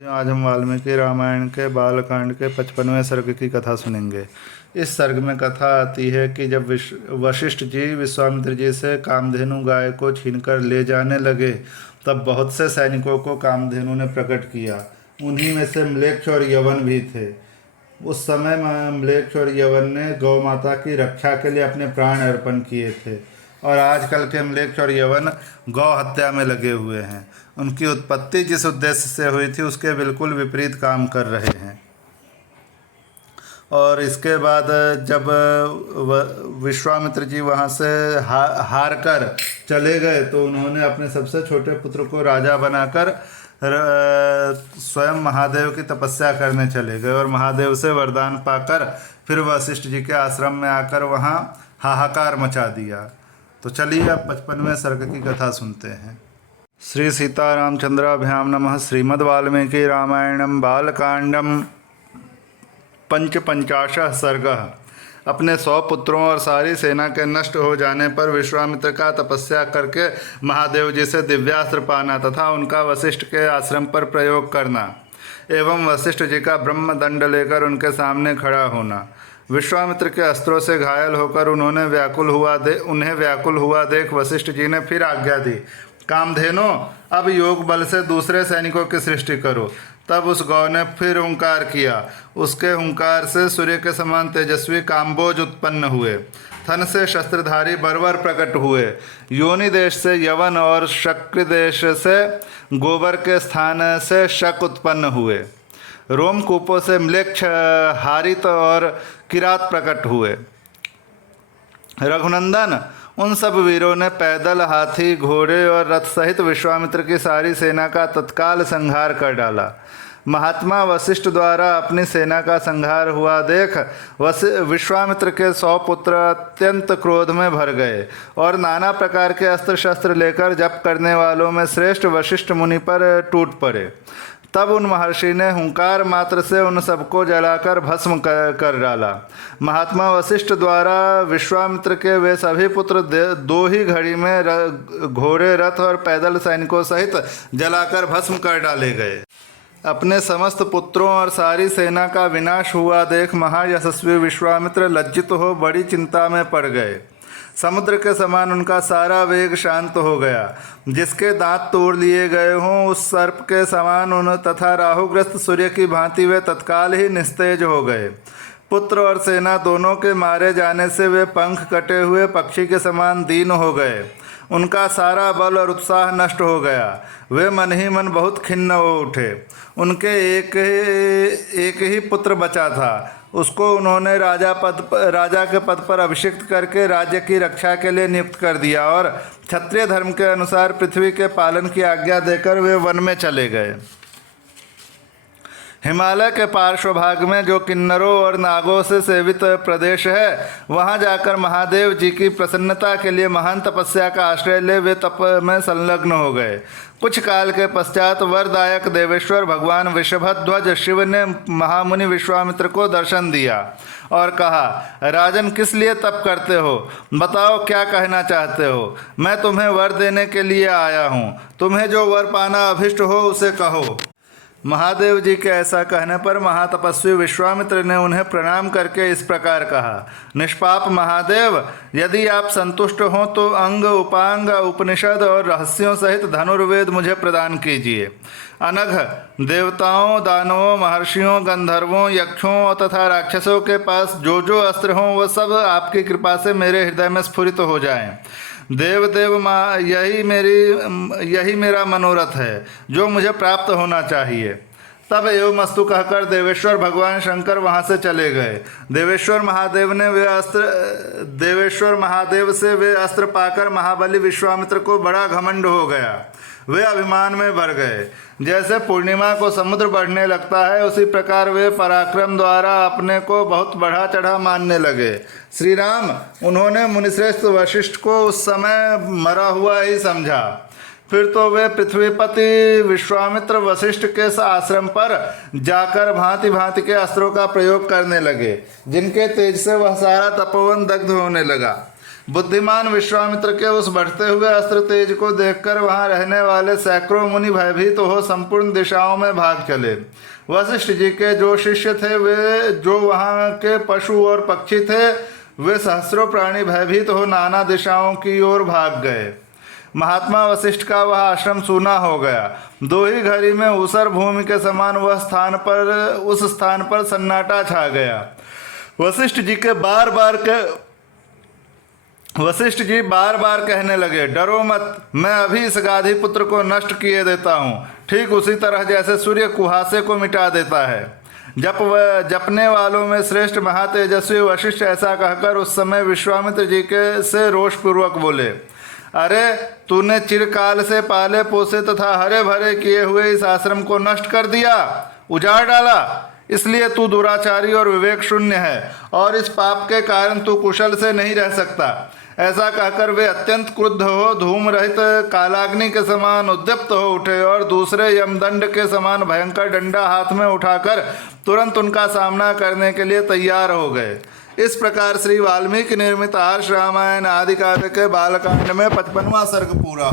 आज हम वाल्मीकि रामायण के बालकांड के 55वें सर्ग की कथा सुनेंगे। इस सर्ग में कथा आती है कि जब वशिष्ठ जी विश्वामित्र जी से कामधेनु गाय को छीनकर ले जाने लगे, तब बहुत से सैनिकों को कामधेनु ने प्रकट किया। उन्हीं में से म्लेच्छ और यवन भी थे। उस समय म्लेच्छ और यवन ने गौ माता की रक्षा के लिए अपने प्राण अर्पण किए थे, और आजकल के म्लेच्छ और यवन गौ हत्या में लगे हुए हैं। उनकी उत्पत्ति जिस उद्देश्य से हुई थी उसके बिल्कुल विपरीत काम कर रहे हैं। और इसके बाद जब विश्वामित्र जी वहाँ से हार कर चले गए, तो उन्होंने अपने सबसे छोटे पुत्र को राजा बनाकर स्वयं महादेव की तपस्या करने चले गए, और महादेव से वरदान पाकर फिर वशिष्ठ जी के आश्रम में आकर वहाँ हाहाकार मचा दिया। तो चलिए अब 55वें सर्ग की कथा सुनते हैं। श्री सीतारामचंद्राभ्याम नमः। श्रीमद् वाल्मीकि रामायणम बालकांडम पंचपंचाशः सर्गः। अपने 100 पुत्रों और सारी सेना के नष्ट हो जाने पर विश्वामित्र का तपस्या करके महादेव जी से दिव्यास्त्र पाना तथा उनका वशिष्ठ के आश्रम पर प्रयोग करना, एवं वशिष्ठ जी का ब्रह्मदंड लेकर उनके सामने खड़ा होना। विश्वामित्र के अस्त्रों से घायल होकर उन्हें व्याकुल हुआ देख वशिष्ठ जी ने फिर आज्ञा दी, कामधेनु, अब योग बल से दूसरे सैनिकों की सृष्टि करो। तब उस गौ ने फिर हुंकार किया। उसके हुंकार से सूर्य के समान तेजस्वी काम्बोज उत्पन्न हुए। थन से शस्त्रधारी बर्बर प्रकट हुए। योनि देश से यवन और शक्र देश से गोबर के स्थान से शक उत्पन्न हुए। रोमकूपों से म्लेच्छ, हारित और किरात प्रकट हुए। रघुनंदन, उन सब वीरों ने पैदल, हाथी, घोड़े और रथ सहित विश्वामित्र की सारी सेना का तत्काल संहार कर डाला। महात्मा वशिष्ठ द्वारा अपनी सेना का संहार हुआ देख विश्वामित्र के 100 पुत्र अत्यंत क्रोध में भर गए और नाना प्रकार के अस्त्र शस्त्र लेकर जप करने वालों में श्रेष्ठ वशिष्ठ मुनि पर टूट पड़े। तब उन महर्षि ने हुंकार मात्र से उन सबको जलाकर भस्म कर डाला। महात्मा वशिष्ठ द्वारा विश्वामित्र के वे सभी पुत्र 2 ही घड़ी में घोड़े, रथ और पैदल सैनिकों सहित जलाकर भस्म कर डाले गए। अपने समस्त पुत्रों और सारी सेना का विनाश हुआ देख महायशस्वी विश्वामित्र लज्जित हो बड़ी चिंता में पड़ गए। समुद्र के समान उनका सारा वेग शांत हो गया। जिसके दांत तोड़ लिए गए हों उस सर्प के समान उन तथा राहुग्रस्त सूर्य की भांति वे तत्काल ही निस्तेज हो गए। पुत्र और सेना दोनों के मारे जाने से वे पंख कटे हुए पक्षी के समान दीन हो गए। उनका सारा बल और उत्साह नष्ट हो गया। वे मन ही मन बहुत खिन्न हो उठे। उनके एक ही पुत्र बचा था। उसको उन्होंने राजा के पद पर अभिषिक्त करके राज्य की रक्षा के लिए नियुक्त कर दिया, और क्षत्रिय धर्म के अनुसार पृथ्वी के पालन की आज्ञा देकर वे वन में चले गए। हिमालय के पार्श्व भाग में जो किन्नरों और नागों से सेवित प्रदेश है, वहां जाकर महादेव जी की प्रसन्नता के लिए महान तपस्या का आश्रय ले वे तप में संलग्न हो गए। कुछ काल के पश्चात वरदायक देवेश्वर भगवान वृषभध्वज शिव ने महामुनि विश्वामित्र को दर्शन दिया और कहा, राजन, किस लिए तप करते हो? बताओ, क्या कहना चाहते हो? मैं तुम्हें वर देने के लिए आया हूँ। तुम्हें जो वर पाना अभिष्ट हो उसे कहो। महादेव जी के ऐसा कहने पर महातपस्वी विश्वामित्र ने उन्हें प्रणाम करके इस प्रकार कहा, निष्पाप महादेव, यदि आप संतुष्ट हों तो अंग, उपांग, उपनिषद और रहस्यों सहित धनुर्वेद मुझे प्रदान कीजिए। अनघ देवताओं, दानवों, महर्षियों, गंधर्वों, यक्षों तथा राक्षसों के पास जो जो अस्त्र हों वह सब आपकी कृपा से मेरे हृदय में स्फुरित हो जाएं। देव यही मेरा मनोरथ है जो मुझे प्राप्त होना चाहिए। तब एवमस्तु कहकर देवेश्वर भगवान शंकर वहां से चले गए। देवेश्वर महादेव से वे अस्त्र पाकर महाबली विश्वामित्र को बड़ा घमंड हो गया। वे अभिमान में भर गए। जैसे पूर्णिमा को समुद्र बढ़ने लगता है, उसी प्रकार वे पराक्रम द्वारा अपने को बहुत बढ़ा चढ़ा मानने लगे। श्री राम, उन्होंने मुनिश्रेष्ठ वशिष्ठ को उस समय मरा हुआ ही समझा। फिर तो वे पृथ्वीपति विश्वामित्र वशिष्ठ के आश्रम पर जाकर भांति भांति के अस्त्रों का प्रयोग करने लगे, जिनके तेज से वह सारा तपोवन दग्ध होने लगा। बुद्धिमान विश्वामित्र के उस बढ़ते हुए अस्त्र तेज को देखकर वहां रहने वाले सैकड़ों मुनि भयभीत हो संपूर्ण दिशाओं में भाग चले। वशिष्ठ जी के जो शिष्य थे, वे जो वहां के पशु और पक्षी थे, वे सहस्रों प्राणी भयभीत हो नाना दिशाओं की ओर भाग गए। महात्मा वशिष्ठ का वह आश्रम सूना हो गया। दो ही घड़ी में ऊसर भूमि के समान उस स्थान पर सन्नाटा छा गया। वशिष्ठ जी बार बार कहने लगे, डरो मत, मैं अभी इस गाधी पुत्र को नष्ट किए देता हूँ, ठीक उसी तरह जैसे सूर्य कुहासे को मिटा देता है। जपने वालों में श्रेष्ठ महातेजस्वी वशिष्ठ ऐसा कहकर उस समय विश्वामित्र जी के से रोष पूर्वक बोले, अरे तूने चिरकाल से पाले पोसे तथा हरे भरे किए हुए इस आश्रम को नष्ट कर दिया, उजाड़ डाला। इसलिए तू दुराचारी और विवेक शून्य है और इस पाप के कारण तू कुशल से नहीं रह सकता। ऐसा कहकर वे अत्यंत क्रुद्ध हो धूम रहित कालाग्नि के समान उद्दीप्त हो उठे और दूसरे यमदंड के समान भयंकर डंडा हाथ में उठाकर तुरंत उनका सामना करने के लिए तैयार हो गए। इस प्रकार श्री वाल्मीकि निर्मित आर्ष रामायण आदि काव्य के बालकांड में 55वां सर्ग पूरा।